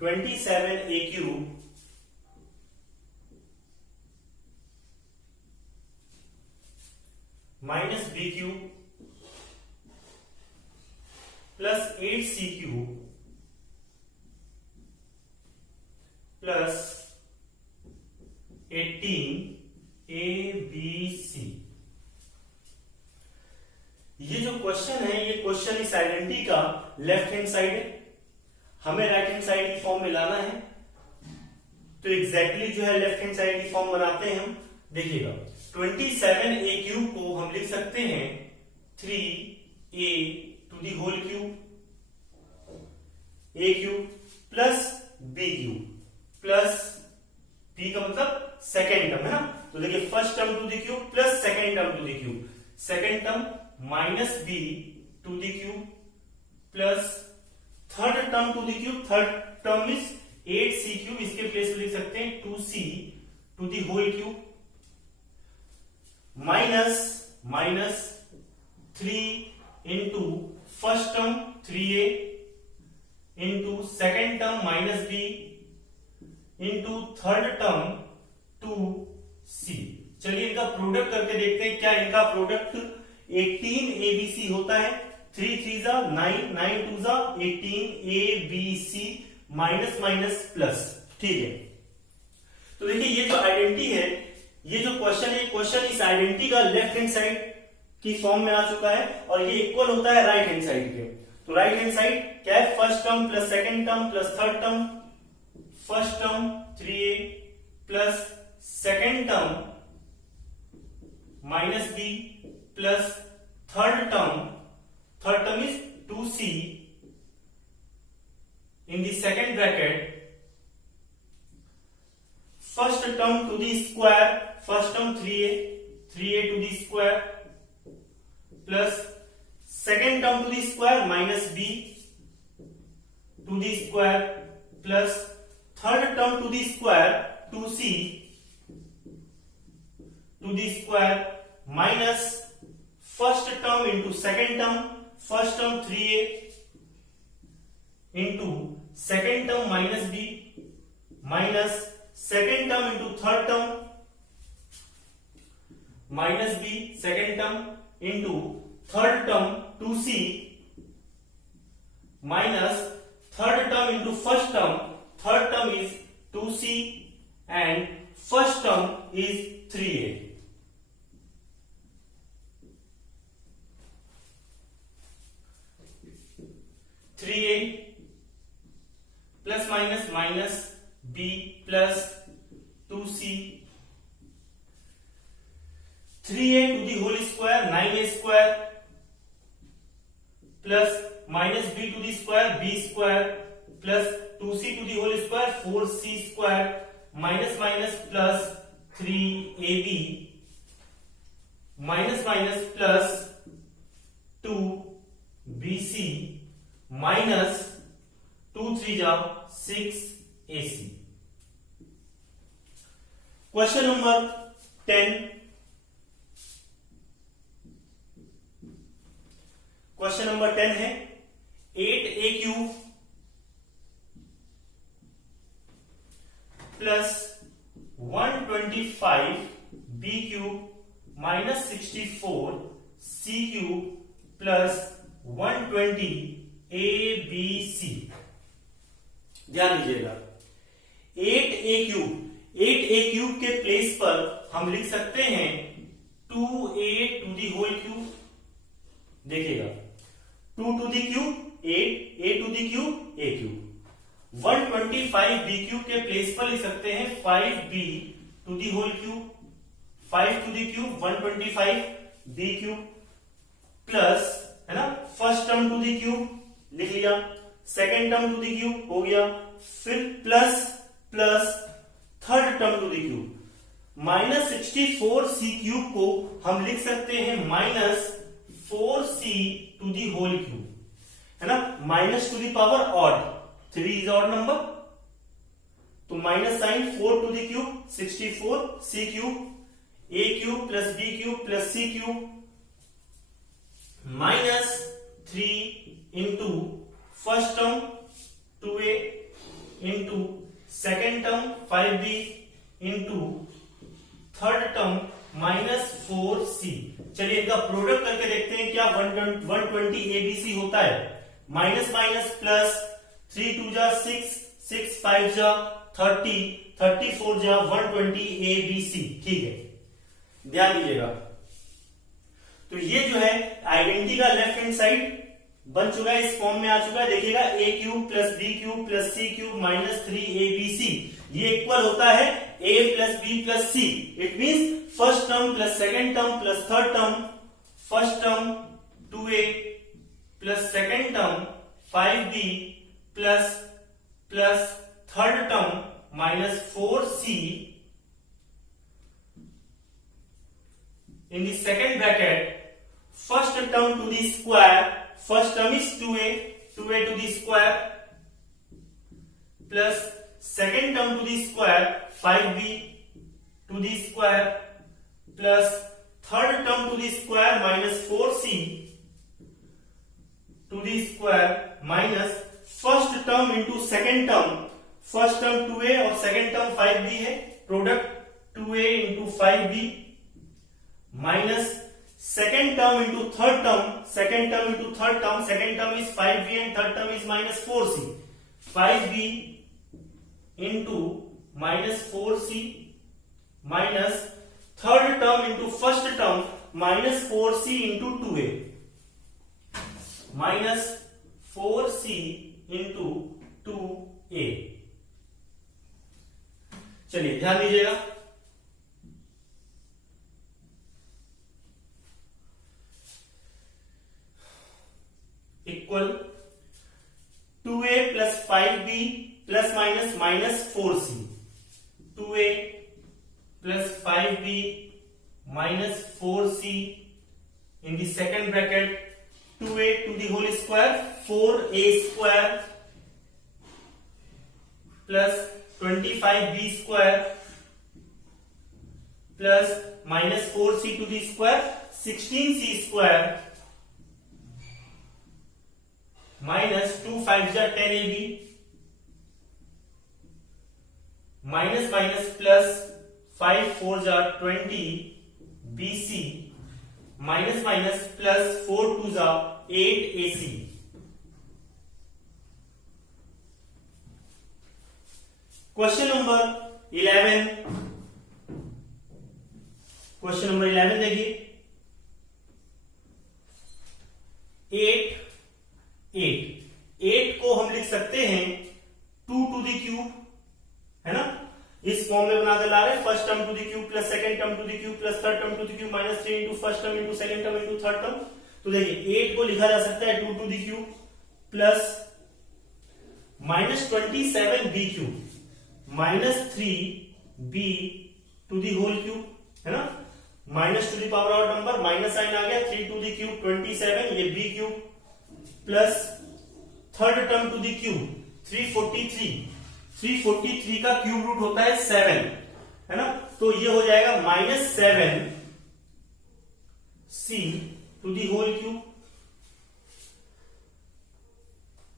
27a cube minus B cube plus 8c cube plus 18abc। ये जो question है, ये क्वेश्चन इस आइडेंटिटी का लेफ्ट हैंड साइड है, हमें राइट हैंड साइड की फॉर्म में लाना है। तो एग्जैक्टली जो है लेफ्ट हैंड साइड की फॉर्म बनाते हैं हम। देखिएगा 27a क्यूब को हम लिख सकते हैं 3a to the whole cube, a cube plus b cube plus b का मतलब सेकेंड टर्म है ना। तो देखिए first term to the cube plus second term to the cube, second term minus b to the cube plus third term to the cube, third term is 8c cube, इसके place में लिख सकते हैं 2c to the whole cube minus 3 into first term 3a into second term minus b into third term 2c। चलिए इनका product करके देखते हैं क्या इनका प्रोडक्ट 18abc होता है। 3 3 जा 9, 9 2 जा 18abc माइनस माइनस प्लस। ठीक है, तो देखिए ये जो आइडेंटिटी है, ये जो क्वेश्चन है, क्वेश्चन इस आइडेंटिटी का लेफ्ट हैंड साइड की फॉर्म में आ चुका है और ये इक्वल होता है राइट हैंड साइड के। तो राइट हैंड साइड क्या है, first term plus second term plus third term, first term 3a plus second term minus b plus third term is 2c in the second bracket, first term to the square, first term 3a to the square plus second term to the square minus b to the square plus third term to the square 2c to the square minus first term into second term, first term 3a into second term minus b minus second term into third term minus b second term into third term 2c minus third term into first term, third term is 2c and first term is 3a। Plus minus minus b plus 2c 3a to the whole square 9a square plus minus b to the square b square plus 2c to the whole square 4c square minus minus plus 3ab minus minus plus 2bc minus 2 3 जा 6ac। Question number 10, question number 10 है 8a cube plus 125b cube minus 64c cube plus 120abc। ध्यान दीजिएगा 8a cube के place पर हम लिख सकते हैं 2a to the whole cube. देखिएगा 2 to the cube 8, a to the cube a cube. 125b cube के प्लेस पर लिख सकते हैं 5b to the whole cube, 5 to the cube 125b cube plus है ना first term to the cube लिख लिया, second term to the cube हो गया, फिर plus plus third term to the cube minus 64c cube को हम लिख सकते हैं minus 4c to the whole cube है ना। Minus to the power odd, 3 is odd number, तो minus sign 4 to the cube 64c cube a cube plus b cube plus c cube minus 3 into first term 2a into second term 5b into third term -4c। चलिए इनका product करके देखते हैं क्या 120 abc होता है। Minus minus plus, 3 2 जा 6, 6 5 जा 30, 34 जा 120 abc। ठीक है, ध्यान दीजिएगा। तो ये जो है आइडेंटिटी का लेफ्ट हैंड साइड बन चुका है, इस फॉर्म में आ चुका है। देखिएगा a cube plus B cube plus C cube minus 3abc, ये इक्वल होता है a plus B plus C. It means first term plus second term plus third term, first term 2a plus second term 5b plus third term -4c in the second bracket, first term to the square, first term is 2a to the square plus second term to the square 5b to the square plus third term to the square -4c to the square minus first term into second term, first term 2a और second term 5b है, product 2a into 5b minus second term into third term, second term into third term, second term is 5b and third term is -4c, 5b into -4c minus third term into first term -4c into 2a, -4c into 2a। चलिए ध्यान दीजिएगा, equal 2a plus 5b plus minus -4c, 2a plus 5b minus 4c in the second bracket, 2a to the whole square 4a square plus 25b square plus minus 4c to the square 16c square minus 2 5 जा 10ab minus minus plus 5 4 जा 20 bc minus minus plus 4 2 जा 8 ac। Question number 11, question number 11 देखिए, 8 को हम लिख सकते हैं 2 to the cube, है ना, इस फॉर्म में बनाकर ला रहे हैं। First term to the cube plus second term to the cube plus third term to the cube minus 3 into first term into second term into third term. तो देखिए 8 को लिखा जा सकता है 2 to the cube plus -27 B cube minus 3 B to the whole cube, है ना, minus to the power of number, minus sign आ गया, 3 टू द क्यूब 27, ये B cube plus third term to the cube 343 का cube root होता है 7, है ना, तो ये हो जाएगा -7 c to the whole cube,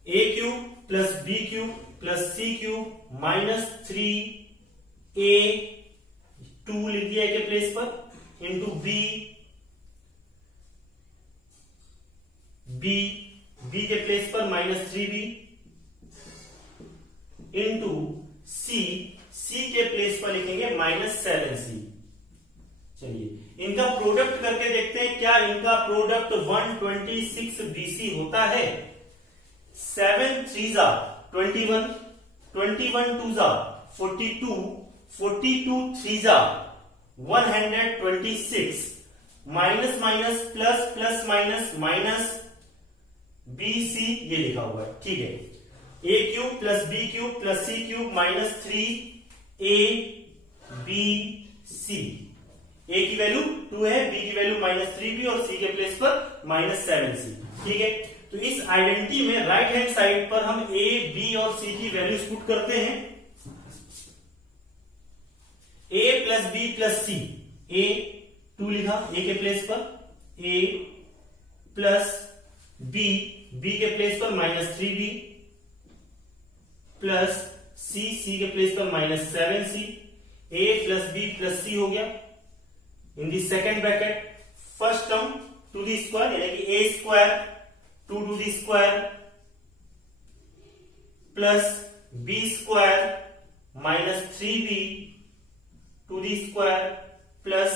a cube plus b cube plus c cube minus 3a 2 लिख दिया के प्लेस पर इंटू b के प्लेस पर -3b इंटू c के प्लेस पर लिखेंगे -7c। चलिए इनका प्रोडक्ट करके देखते हैं क्या इनका प्रोडक्ट 126 BC होता है। 7 3 जा 21, 21 2 जा 42, 42 3 जा 126, minus minus plus plus minus minus BC ये लिखा हुआ है, ठीक है, a cube plus b cube plus c cube minus 3a b c, a की वैल्यू 2 है, b की वैल्यू -3b और c के प्लेस पर -7c, ठीक है। तो इस आइडेंटिटी में राइट हैंड साइड पर हम a b और c की वैल्यूज पुट करते हैं। a plus b plus c, a 2 लिखा a के प्लेस पर, a प्लस b के प्लेस पर -3b प्लस सी के प्लेस पर -7c, a plus b plus c हो गया। In the second bracket first term to the square यानी कि a square 2 to the square plus b square -3b to the square plus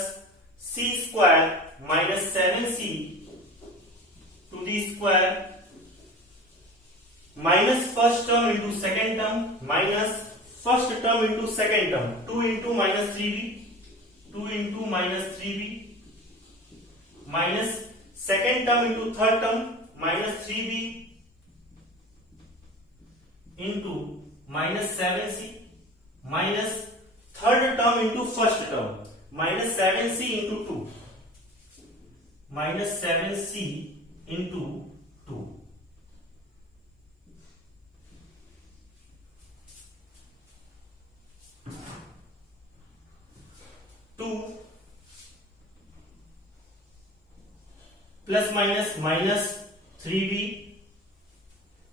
c square -7c to the square minus first term into second term minus first term into second term 2 into -3b 2 into -3b minus second term into third term -3b into -7c minus third term into first term -7c into 2 -7c into 2 2 plus minus -3b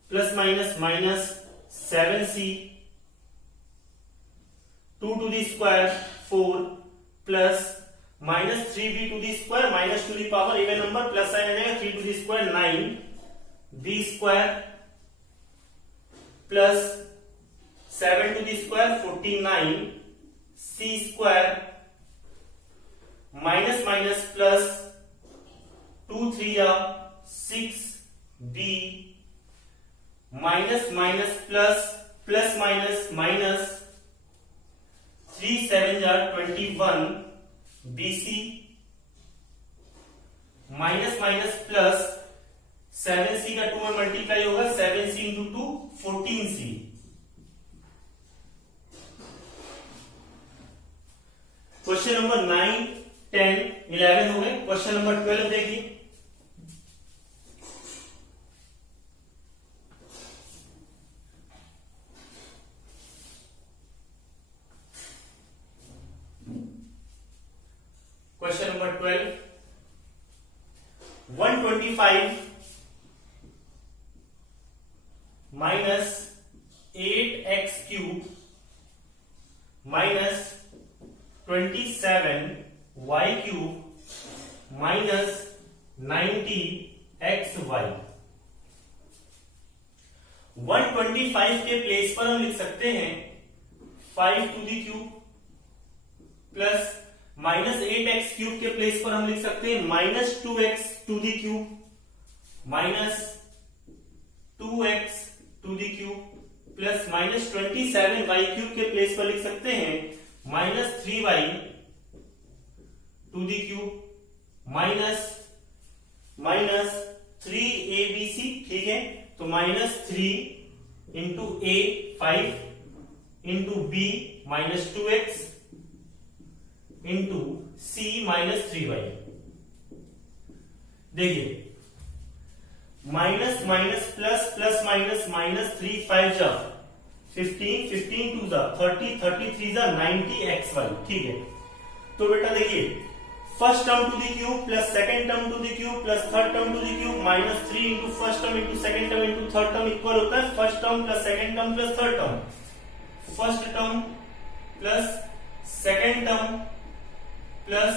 plus minus -7c 2 to the square 4 plus -3b to the square minus to the power even number plus sign आ जाएगा 3 to the square 9 b square plus 7 to the square 49 c square minus minus plus 2 3 या 6 b minus minus plus minus minus 3 7 या 21 bc minus minus plus 7c का 2 में multiply होगा 7c into 2 14c question number 9 10 11 हो गए। Question number 12 देखिए। Question number 12 125 minus 8x cube minus 27 y cube minus 90 xy 125 के place पर हम लिख सकते हैं 5 to the cube plus minus 8x cube के प्लेस पर हम लिख सकते हैं minus 2x to the cube minus 2x to the cube plus minus 27y cube के प्लेस पर लिख सकते हैं minus 3y to the cube minus 3abc ठीक है। तो minus 3 into a 5 into b minus 2x into c minus 3y। देखिए minus minus plus plus minus minus 3 5 जा 15 15 2 जा 30 33 जा 90 xy ठीक है। तो बेटा देखिए first term to the cube plus second term to the cube plus third term to the cube minus 3 into first term into second term into third term equal होता है first term plus second term plus third term first term plus second term plus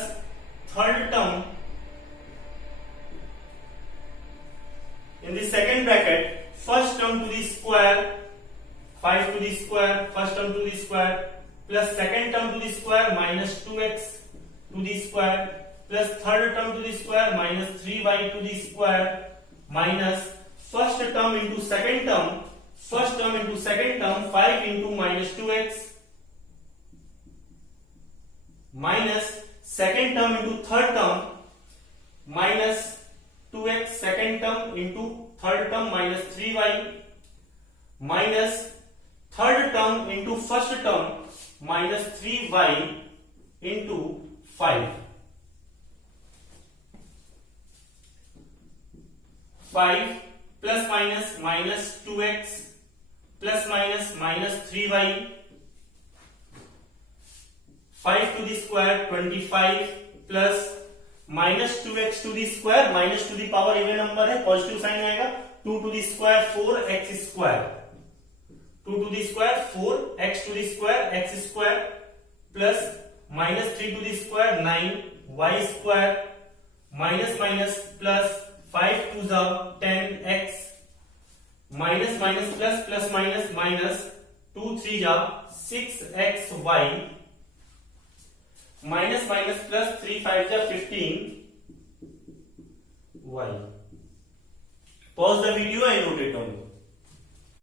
third term in the second bracket first term to the square 5 to the square first term to the square plus second term to the square minus 2x to the square plus third term to the square minus 3y to the square minus first term into second term 5 into minus 2x minus second term into third term minus 2x second term into third term minus 3y minus third term into first term minus 3y into 5 plus minus minus 2x plus minus minus 3y 5 to the square 25 plus minus 2x to the square minus to the power even number है positive sign आएगा 2 to the square 4x square 2 to the square 4, x to the square x square plus minus 3 to the square 9, y square minus minus plus 5 to the 10 x minus minus plus minus minus 2 3 जा 6 xy minus minus plus 3 5 जा 15 y. Pause the video and note it down.